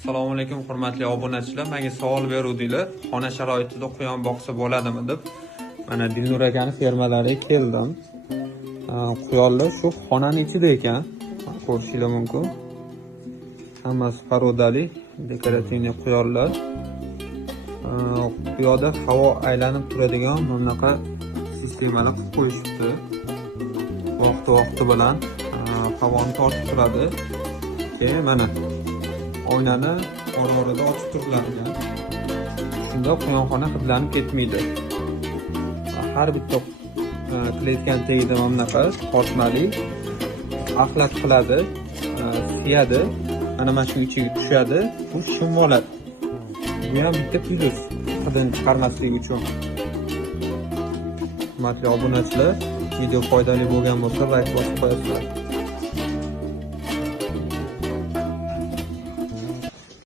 Assalomu alaykum hurmatli obunachilar. Menga savol beruvdinglar, xona sharoitida quyon boqsa bo'ladimi deb. Mana Dilnur akani fermalariga keldim. Quyonlar shu xonaning ichida ekan. Ko'rishinglar mumkin. Hammasi parodali, dekorativniy quyonlar. Bu yoqda havo aylanib turadigan bunaqa sistemalar qilib qo'yishibdi. Vaqti bilan havoni tortib turadi. Keyin mana oynani orada ochib turiladigan. Shunda quyonxona hidlanib ketmaydi. Har bitta qilayotgan tagida mana bunaqa tortmali axlat qiladi, siyadi. Mana shu ichiga tushadi, bu shim oladi. Bu ham bitta plyus hidini chiqarmaslik uchun. Hurmatli obunachilar, video foydali bo'lgan bo'lsa, like bosib qo'yasizlar.